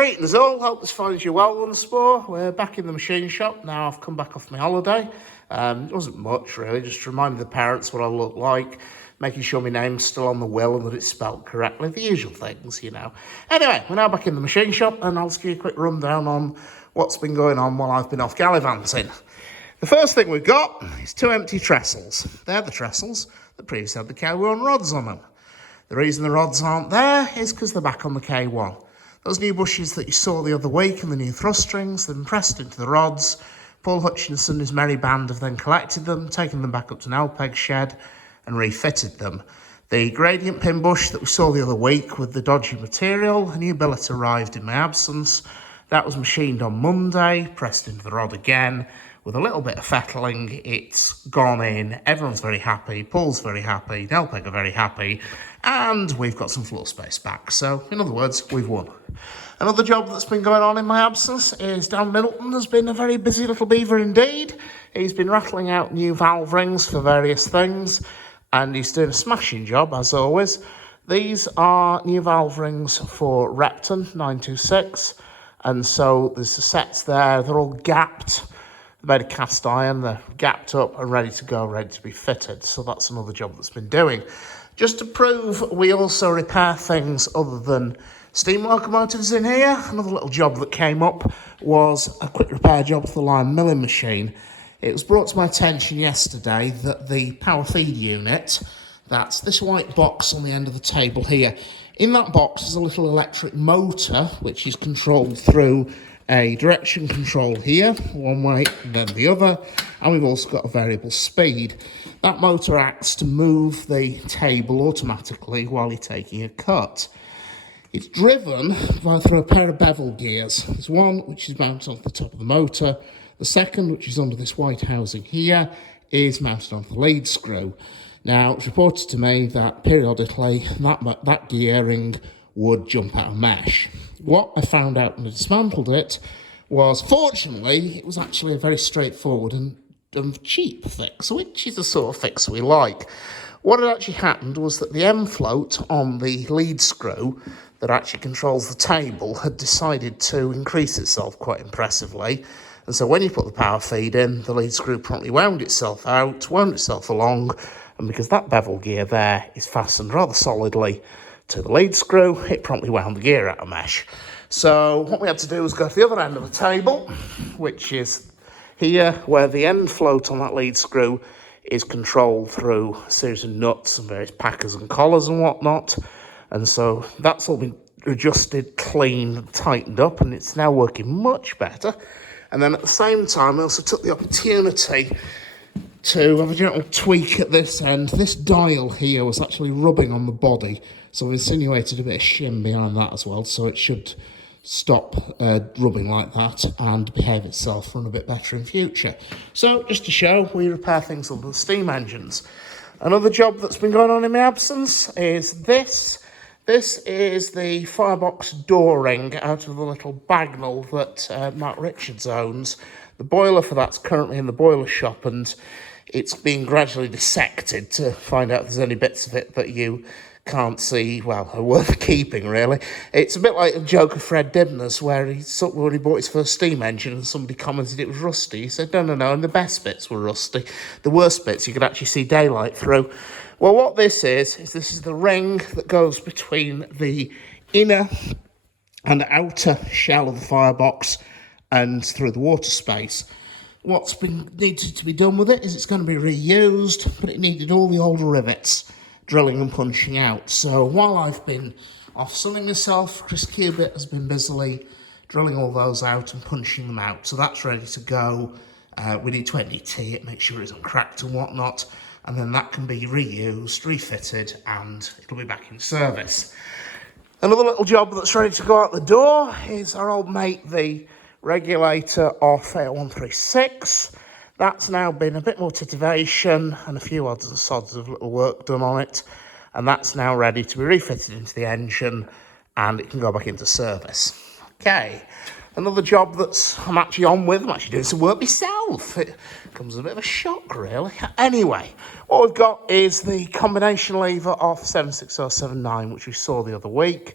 greetings all, hope this finds you well once more. We're back in the machine shop, now I've come back off my holiday. It wasn't much really, just to remind the parents what I look like, making sure my name's still on the will and that it's spelled correctly, the usual things, you know. Anyway, we're now back in the machine shop and I'll just give you a quick rundown on what's been going on while I've been off gallivanting. The first thing we've got is 2 empty trestles. They're the trestles that previously had the K1 rods on them. The reason the rods aren't there is because they're back on the K1. Those new bushes that you saw the other week and the new thrust strings, they've been pressed into the rods. Paul Hutchinson and his merry band have then collected them, taken them back up to an L-peg shed and refitted them. The gradient pin bush that we saw the other week with the dodgy material, a new billet arrived in my absence. That was machined on Monday, pressed into the rod again. With a little bit of fettling, it's gone in. Everyone's very happy. Paul's very happy. L-peg are very happy. And we've got some floor space back. So, in other words, we've won. Another job that's been going on in my absence is Dan Middleton has been a very busy little beaver indeed. He's been rattling out new valve rings for various things. And he's doing a smashing job, as always. These are new valve rings for Repton 926. And so there's the sets there. They're all gapped. They're made of cast iron, they're gapped up and ready to go, ready to be fitted. So that's another job that's been doing. Just to prove we also repair things other than steam locomotives in here, another little job that came up was a quick repair job for the line milling machine. It was brought to my attention yesterday that the power feed unit, that's this white box on the end of the table here, in that box is a little electric motor which is controlled through a direction control here, one way and then the other, and we've also got a variable speed. That motor acts to move the table automatically while you're taking a cut. It's driven through a pair of bevel gears. There's one which is mounted on the top of the motor. The second, which is under this white housing here, is mounted on the lead screw. Now, it's reported to me that periodically that gearing would jump out of mesh. What I found out when I dismantled it was, fortunately, it was actually a very straightforward and cheap fix, which is the sort of fix we like. What had actually happened was that the end float on the lead screw that actually controls the table had decided to increase itself quite impressively. And so when you put the power feed in, the lead screw promptly wound itself out, wound itself along, and because that bevel gear there is fastened rather solidly to the lead screw, it promptly wound the gear out of mesh. So what we had to do was go to the other end of the table, which is here, where the end float on that lead screw is controlled through a series of nuts and various packers and collars and whatnot. And so that's all been adjusted, cleaned, tightened up, and it's now working much better. And then at the same time, I also took the opportunity to have a gentle tweak at this end. This dial here was actually rubbing on the body, so I've insinuated a bit of shim behind that as well, so it should stop rubbing like that and behave itself, run a bit better in future. So, just to show, we repair things under the steam engines. Another job that's been going on in my absence is this. This is the firebox door ring out of the little bagnall that Matt Richards owns. The boiler for that's currently in the boiler shop, and it's being gradually dissected to find out if there's any bits of it that you can't see, well, are worth keeping, really. It's a bit like a joke of Fred Dibner's, where when he bought his first steam engine and somebody commented it was rusty. He said, no, and the best bits were rusty. The worst bits you could actually see daylight through. Well, what this is this is the ring that goes between the inner and outer shell of the firebox and through the water space. What's been needed to be done with it is it's going to be reused, but it needed all the old rivets drilling and punching out. So while I've been off sunning myself, Chris Cubitt has been busily drilling all those out and punching them out. So that's ready to go. We need to NDT it, make sure it's uncracked and whatnot, and then that can be reused, refitted, and it'll be back in service. Another little job that's ready to go out the door is our old mate, the regulator off 136. That's now been a bit more titivation and a few odds and sods of little work done on it, and that's now ready to be refitted into the engine and it can go back into service. Okay, another job I'm actually on with, I'm actually doing some work myself. It comes as a bit of a shock, really. Anyway, what we've got is the combination lever off 76079, which we saw the other week.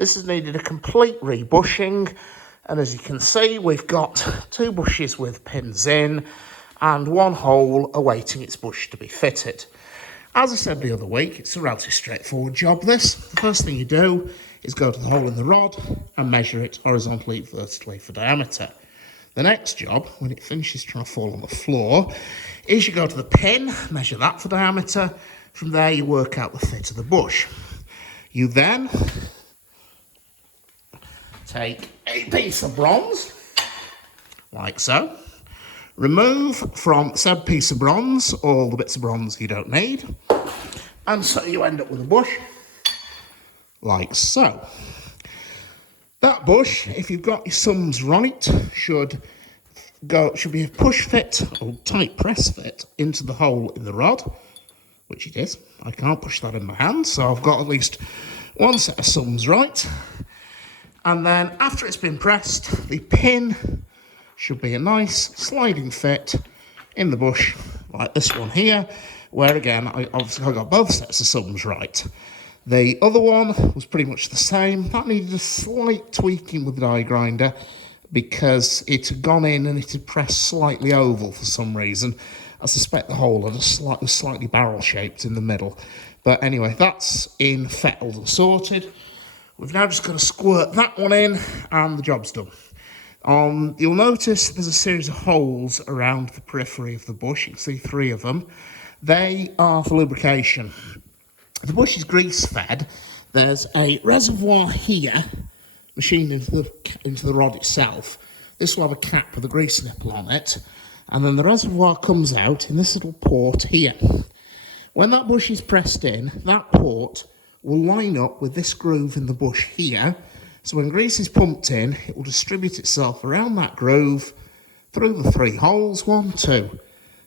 This has needed a complete rebushing, and as you can see, we've got 2 bushes with pins in and 1 hole awaiting its bush to be fitted. As I said the other week, it's a relatively straightforward job, this. The first thing you do is go to the hole in the rod and measure it horizontally, vertically for diameter. The next job, when it finishes trying to fall on the floor, is you go to the pin, measure that for diameter. From there, you work out the fit of the bush. You then take a piece of bronze, like so. Remove from said piece of bronze all the bits of bronze you don't need. And so you end up with a bush, like so. That bush, if you've got your sums right, should be a push fit or tight press fit into the hole in the rod, which it is. I can't push that in my hand, so I've got at least 1 set of sums right. And then after it's been pressed, the pin should be a nice sliding fit in the bush, like this one here, where again, I got both sets of sums right. The other one was pretty much the same. That needed a slight tweaking with the die grinder because it had gone in and it had pressed slightly oval for some reason. I suspect the hole was slightly barrel-shaped in the middle. But anyway, that's in, fettled and sorted. We've now just got to squirt that one in and the job's done. You'll notice there's a series of holes around the periphery of the bush. You can see 3 of them. They are for lubrication. The bush is grease fed. There's a reservoir here, machined into the rod itself. This will have a cap with a grease nipple on it. And then the reservoir comes out in this little port here. When that bush is pressed in, that port will line up with this groove in the bush here. So when grease is pumped in, it will distribute itself around that groove through the 3 holes, 1, 2,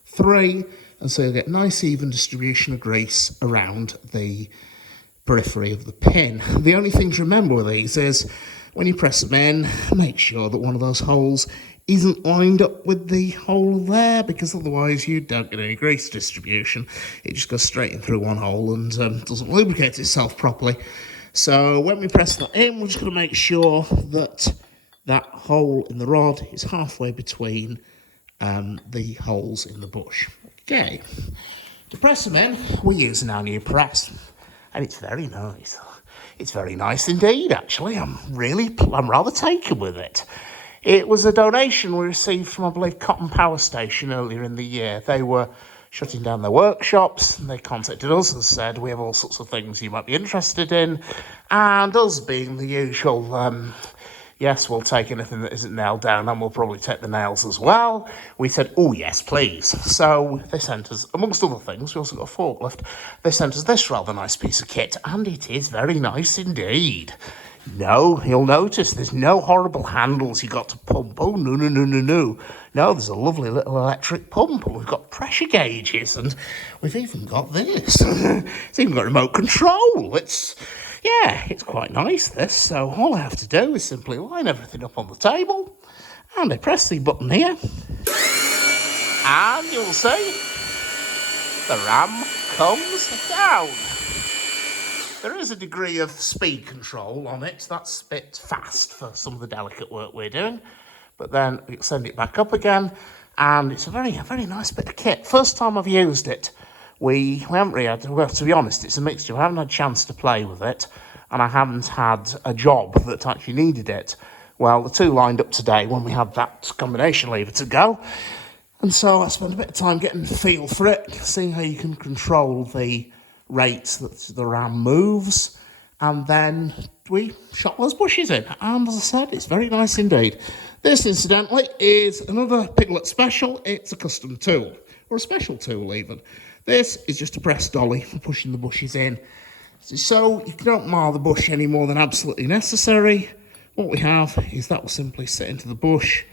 3, and so you'll get nice even distribution of grease around the periphery of the pin. The only thing to remember with these is when you press them in, make sure that one of those holes isn't lined up with the hole there, because otherwise you don't get any grease distribution. It just goes straight in through one hole and doesn't lubricate itself properly. So when we press that in, we're just going to make sure that that hole in the rod is halfway between the holes in the bush. Okay, to press them in, we're using our new press, and it's very nice. It's very nice indeed, actually. I'm rather taken with it. It was a donation we received from, I believe, Cotton Power Station earlier in the year. They were shutting down their workshops, and they contacted us and said, we have all sorts of things you might be interested in. And us being the usual, yes, we'll take anything that isn't nailed down, and we'll probably take the nails as well. We said, oh, yes, please. So they sent us, amongst other things, we also got a forklift. They sent us this rather nice piece of kit, and it is very nice indeed. No, you'll notice there's no horrible handles you got to pump. Oh, no. No, there's a lovely little electric pump, and we've got pressure gauges, and we've even got this. It's even got remote control. It's quite nice, this. So all I have to do is simply line everything up on the table, and I press the button here, and you'll see the ram comes down. There is a degree of speed control on it. That's a bit fast for some of the delicate work we're doing. But then we send it back up again, and it's a very nice bit of kit. First time I've used it, we haven't really had, well, to be honest, it's a mixture. I haven't had a chance to play with it, and I haven't had a job that actually needed it. Well, the 2 lined up today when we had that combination lever to go. And so I spent a bit of time getting the feel for it, seeing how you can control the rate that the ram moves, and then we shot those bushes in, and as I said, it's very nice indeed. This, incidentally, is another Piglet special. It's a custom tool, or a special tool even. This is just a press dolly for pushing the bushes in, so you don't mar the bush any more than absolutely necessary. What we have is that will simply sit into the bush,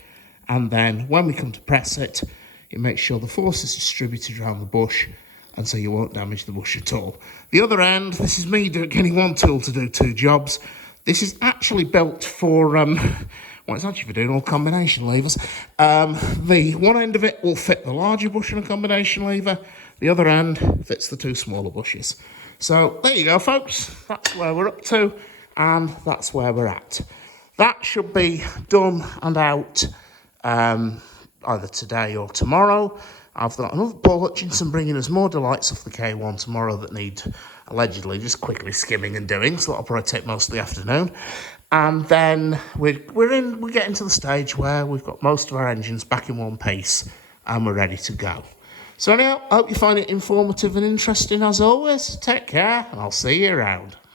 and then when we come to press it, it makes sure the force is distributed around the bush, and so you won't damage the bush at all. The other end, this is me getting one tool to do 2 jobs. This is actually built for, it's actually for doing all combination levers. The one end of it will fit the larger bush in a combination lever. The other end fits the 2 smaller bushes. So there you go, folks. That's where we're up to. and that's where we're at. That should be done and out either today or tomorrow. I've got another Paul Hutchinson bringing us more delights off the K1 tomorrow that need allegedly just quickly skimming and doing, so that'll probably take most of the afternoon. And then we're getting to the stage where we've got most of our engines back in one piece and we're ready to go. So anyhow, I hope you find it informative and interesting as always. Take care, and I'll see you around.